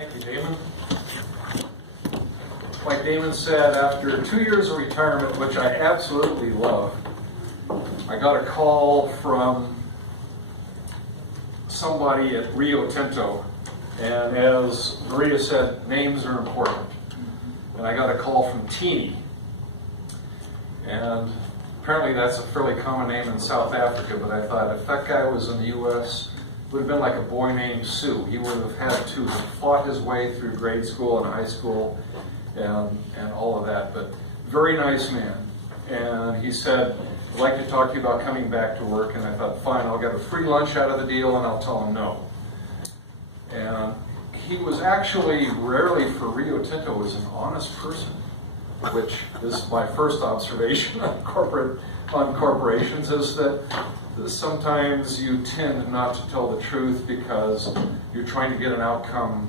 Thank you, Damon. Like Damon said, after 2 years of retirement, which I absolutely love, I got a call from somebody at Rio Tinto. And as Maria said, names are important. And I got a call from Teeny. And apparently that's a fairly common name in South Africa, but I thought if that guy was in the US, it would have been like a boy named Sue. He would have had to have fought his way through grade school and high school and all of that, but very nice man. And he said, I'd like to talk to you about coming back to work, and I thought, fine, I'll get a free lunch out of the deal and I'll tell him no. And he was actually, rarely for Rio Tinto, was an honest person, which is my first observation on corporations, is that sometimes you tend not to tell the truth because you're trying to get an outcome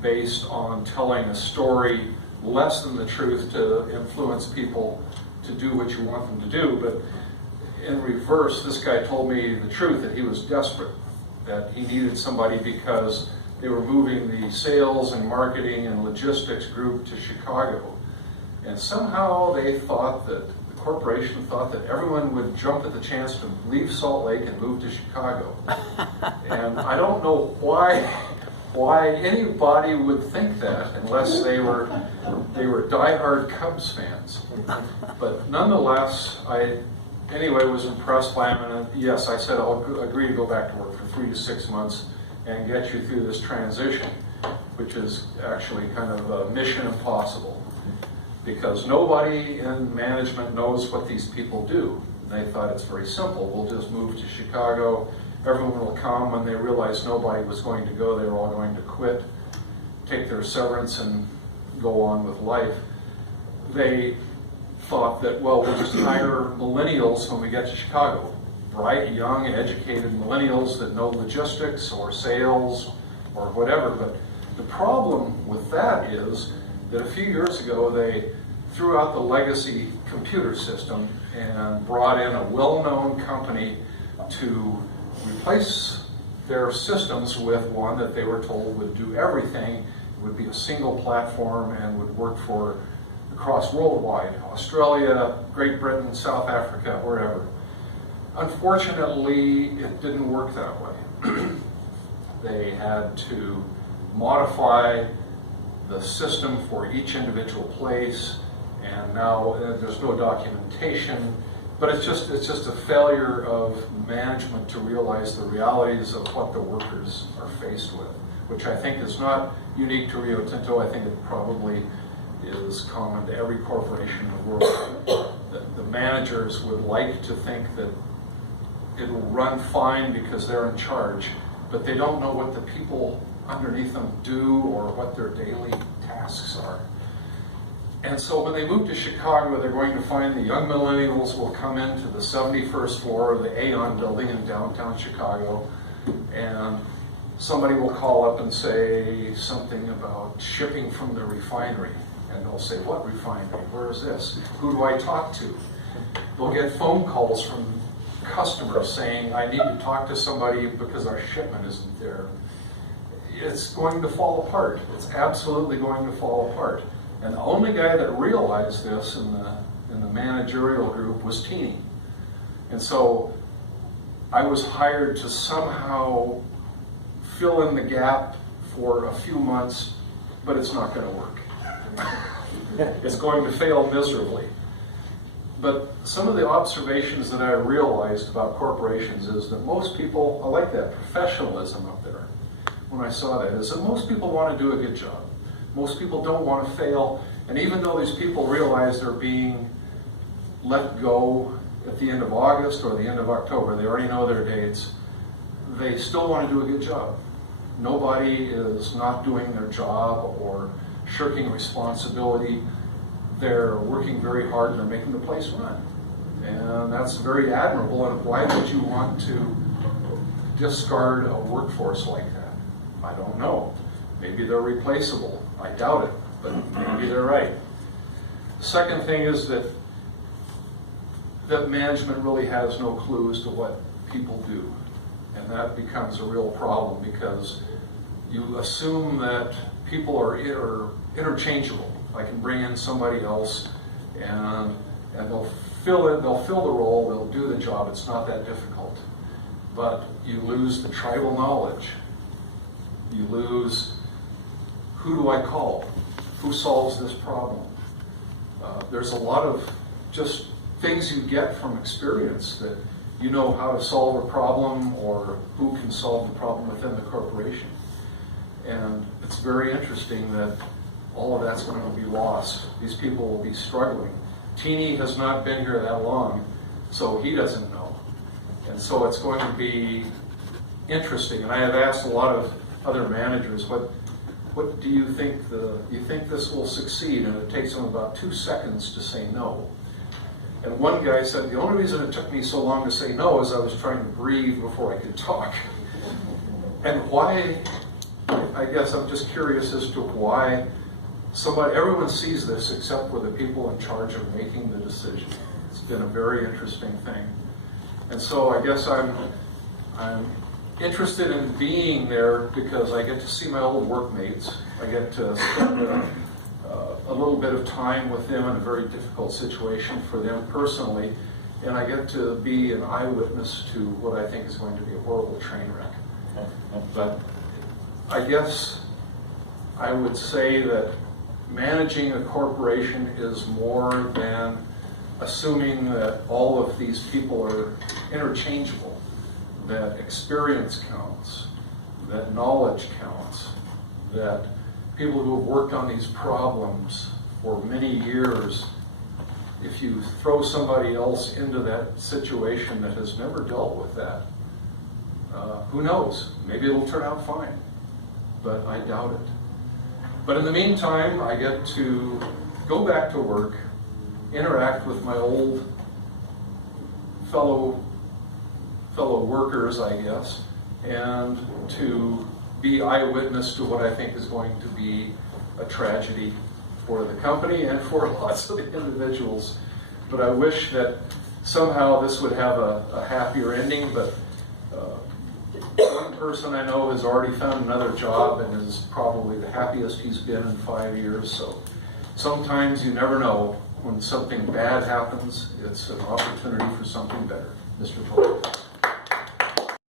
based on telling a story less than the truth to influence people to do what you want them to do. But in reverse, this guy told me the truth, that he was desperate, that he needed somebody because they were moving the sales and marketing and logistics group to Chicago. And somehow they thought that, the corporation thought that everyone would jump at the chance to leave Salt Lake and move to Chicago. And I don't know why anybody would think that unless they were diehard Cubs fans. But nonetheless, I was impressed by him, and yes, I said I'll agree to go back to work for 3 to 6 months and get you through this transition, which is actually kind of a mission impossible, because nobody in management knows what these people do. They thought it's very simple. We'll just move to Chicago. Everyone will come. When they realized nobody was going to go, they were all going to quit, take their severance, and go on with life. They thought that, well, we'll just hire millennials when we get to Chicago. Bright, young, educated millennials that know logistics or sales or whatever. But the problem with that is that a few years ago they threw out the legacy computer system and brought in a well-known company to replace their systems with one that they were told would do everything. It would be a single platform and would work for across worldwide, Australia, Great Britain, South Africa, wherever. Unfortunately, it didn't work that way. They had to modify the system for each individual place, and now there's no documentation. But it's just a failure of management to realize the realities of what the workers are faced with, which I think is not unique to Rio Tinto. I think it probably is common to every corporation in the world. The managers would like to think that it'll run fine because they're in charge, but they don't know what the people underneath them do or what their daily tasks are. And so when they move to Chicago, they're going to find the young millennials will come into the 71st floor of the Aon building in downtown Chicago, and somebody will call up and say something about shipping from the refinery. And they'll say, what refinery? Where is this? Who do I talk to? They'll get phone calls from customers saying, I need to talk to somebody because our shipment isn't there. It's going to fall apart. It's absolutely going to fall apart. And the only guy that realized this in the managerial group was Teeny. And so I was hired to somehow fill in the gap for a few months, but it's not going to work. It's going to fail miserably. But some of the observations that I realized about corporations is that most people, I like that professionalism up there when I saw that, is that most people want to do a good job. Most people don't want to fail, and even though these people realize they're being let go at the end of August or the end of October, they already know their dates, they still want to do a good job. Nobody is not doing their job or shirking responsibility. They're working very hard and they're making the place run. And that's very admirable, and why would you want to discard a workforce like that? I don't know. Maybe they're replaceable. I doubt it, but maybe they're right. Second thing is that management really has no clue as to what people do. And that becomes a real problem because You assume that people are interchangeable. I can bring in somebody else and they'll fill it, they'll fill the role, they'll do the job. It's not that difficult. But you lose the tribal knowledge. You lose, who do I call? Who solves this problem? There's a lot of just things you get from experience, that you know how to solve a problem or who can solve the problem within the corporation. And it's very interesting that all of that's going to be lost. These people will be struggling. Teeny has not been here that long, so he doesn't know. And so it's going to be interesting. And I have asked a lot of other managers, what do you think you think this will succeed? And it takes them about 2 seconds to say no. And one guy said, the only reason it took me so long to say no is I was trying to breathe before I could talk. And why, I guess I'm just curious as to why everyone sees this except for the people in charge of making the decision. It's been a very interesting thing. And so I guess I'm interested in being there because I get to see my old workmates. I get to spend a little bit of time with them in a very difficult situation for them personally, and I get to be an eyewitness to what I think is going to be a horrible train wreck. But I guess I would say that managing a corporation is more than assuming that all of these people are interchangeable, that experience counts, that knowledge counts, that people who have worked on these problems for many years, if you throw somebody else into that situation that has never dealt with that, who knows? Maybe it'll turn out fine, but I doubt it. But in the meantime, I get to go back to work, interact with my old fellow workers, I guess, and to be eyewitness to what I think is going to be a tragedy for the company and for lots of individuals. But I wish that somehow this would have a happier ending, but one person I know has already found another job and is probably the happiest he's been in 5 years. So sometimes you never know when something bad happens, it's an opportunity for something better. Mr. Toler.